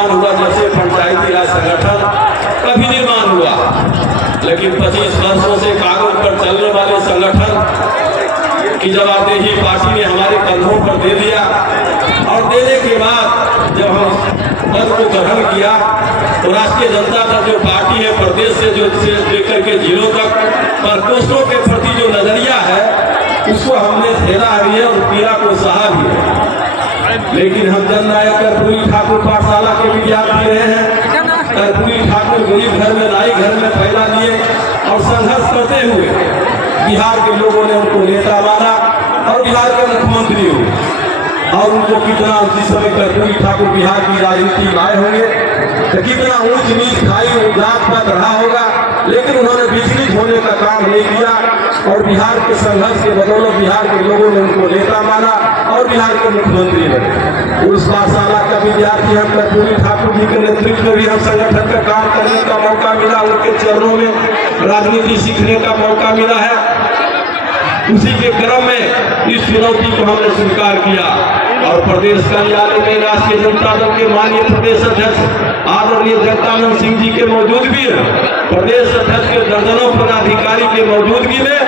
निर्माण हुआ, जैसे पंचायती राज संगठन कभी निर्माण हुआ, लेकिन 25 वर्षों से कागज पर चलने वाले संगठन की जवाबदेही पार्टी ने हमारे कंधों पर दे दिया। और देने के बाद जब हम पद को ग्रहण किया तो राष्ट्रीय जनता दल जो पार्टी है, प्रदेश से जो लेकर के जिलों तक प्रकोष्ठों के प्रति जो नजरिया है, उसको हमने झेला भी है और पीड़ा को सहा भी है। लेकिन हम जननायक कर्पूरी ठाकुर पाठशाला के विद्यार्थी रहे हैं। कर्पूरी ठाकुर गरीब घर में, नाई घर में पैदा लिए और संघर्ष करते हुए बिहार के लोगों ने उनको नेता माना और बिहार के मुख्यमंत्री हुए। और उनको कितना, जिस समय कर्पूरी ठाकुर बिहार की राजनीति आए होंगे तो कितना ऊंच नीच खाई जात पात रहा होगा, लेकिन उन्होंने विचलित होने का काम नहीं किया और बिहार के संघर्ष के बदौलत बिहार के लोगों ने उनको नेता माना और बिहार के मुख्यमंत्री बने। उस पाठशाला का विद्यार्थी हम कर्पूरी ठाकुर जी के नेतृत्व में भी हम संगठन का काम करने का मौका मिला, उनके चरणों में राजनीति सीखने का मौका मिला है। उसी के क्रम में इस चुनौती को हमने स्वीकार किया और प्रदेश कार्यालय में राष्ट्रीय जनता दल के माननीय प्रदेश अध्यक्ष आदरणीय जगदानंद सिंह जी के मौजूदगी में, प्रदेश अध्यक्ष के दर्जनों पदाधिकारी के मौजूदगी में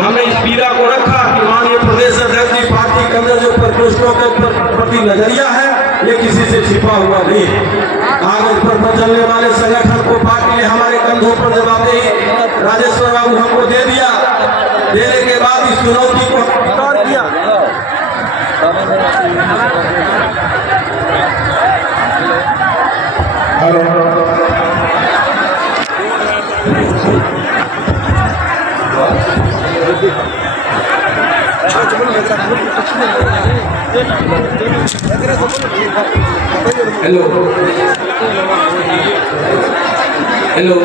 हमने इस पीड़ा को रखा कि माननीय प्रदेश अध्यक्ष जी, पार्टी के अंदर जो प्रकोष्ठों के प्रति नजरिया है ये किसी से छिपा हुआ नहीं। कागज पर चलने वाले संगठन को पार्टी ने हमारे कंधों पर जवाबदेही राजेश्वर बाबू हमको दे दिया। देने के बाद इस चुनौती को स्वीकार किया। हेलो हेलो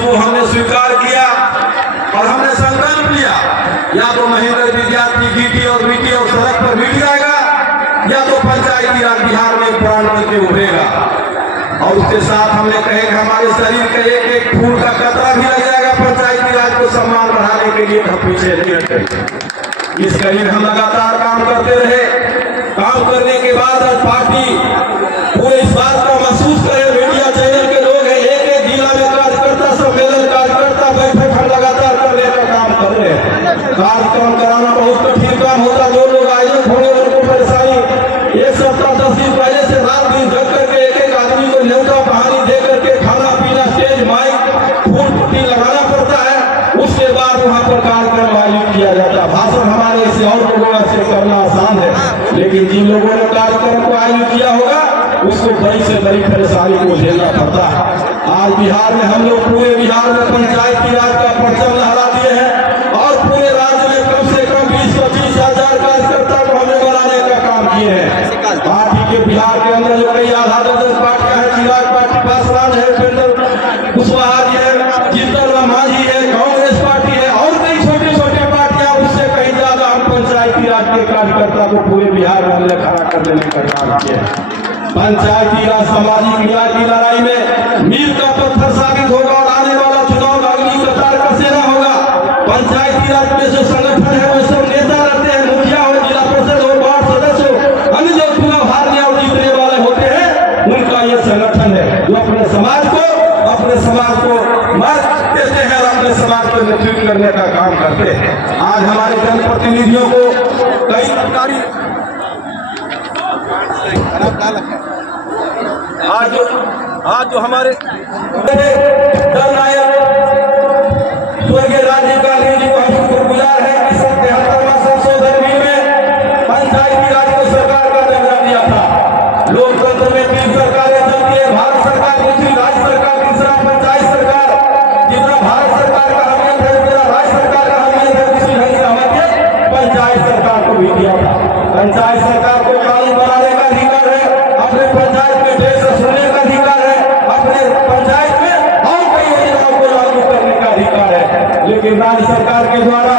को हमने स्वीकार किया और हमने संकल्प लिया, या तो महेंद्र विद्यार्थी डीटी और बीटी और सड़क पर मिट जाएगा, या तो पंचायती राज बिहार में प्राण करके उभरेगा। और उसके साथ हमने कहे कि हमारे शरीर के एक एक फूल का कतरा भी लग जाएगा पंचायती राज को सम्मान बढ़ाने के लिए, हम पीछे नहीं हटेंगे। इस करीब हम लगातार काम करते रहे। काम करने के बाद आज पार्टी पूरे इस बात का महसूस करे, मीडिया चैनल के लोग हैं, एक एक जिला में कार्यकर्ता सम्मेलन, कार्यकर्ता बैठक हम लगातार करने का काम कर रहे हैं। कार्यक्रम कराना बहुत कठिन काम होता, जो लोग आयोजक होंगे उनको परेशानी। एक सप्ताह 10 दिन पहले से रात दिन जग करके एक एक आदमी को न्योता कहानी दे करके खाना पीना, स्टेज माइक, फूल पट्टी लगाना पड़ता है। उसके बाद वहाँ पर कार्यक्रम आयोजित किया जाता है। भाषण हमारे से और लोगों से करना आसान है, लेकिन जिन लोगों ने कार्यक्रम को आयोजित किया होगा उसको बड़ी से बड़ी परेशानी को झेलना पड़ता है। आज बिहार में हम लोग पूरे बिहार में पंचायती राज का परचम लहरा दिए हैं और पूरे राज्य में कम से कम 20-25 हजार कार्यकर्ता को हमने बनाने का काम किए हैं। पार्टी के बिहार के अंदर जो कई आधा दर्जन पार्टियां हैं, चिराग पार्टी पासवान है, उपेंद्र कुशवाहा जी है, जीतन राम मांझी है, कांग्रेस पार्टी है और कई छोटे छोटे पार्टियां, उससे कहीं ज्यादा हम पंचायती राज के कार्यकर्ता को पूरे बिहार में हमने खड़ा कर देने का काम किया है। पंचायती राज सामाजिक न्याय की लड़ाई में मील का पत्थर साबित होगा और आने वाला चुनाव अगली कतार कसेरा होगा। पंचायती राज में जो संगठन है वो सब नेता रहते हैं, मुखिया हो, जिला परिषद हो, वार्ड सदस्य हो, अन्य जो चुनाव हारने और जीतने वाले होते हैं, उनका ये संगठन है जो अपने समाज को मत देते हैं और अपने समाज को नेतृत्व करने का काम करते हैं। आज हमारे जनप्रतिनिधियों को कई सरकारी आज जो हमारे जननायक स्वर्गीय राजीव गांधी जी को हम शुक्रगुजार है कि 73वां संशोधन बिल में पंचायती राज को सरकार का दर्जा दिया था। लोकतंत्र में 3 सरकारें चलती है, भारत सरकार दूसरी, राज्य सरकार तीसरा, पंचायत सरकार। जितना भारत सरकार का अहमियत है उतना राज्य सरकार का अहमियत है, दूसरी ढंग से अहमियत पंचायत सरकार को भी दिया था। पंचायत सरकार को कानून बनाने का अधिकार है, अपने पंचायत में देश सुनने का अधिकार है, अपने पंचायत में और कई योजनाओं को लागू करने का अधिकार है। लेकिन राज्य सरकार के द्वारा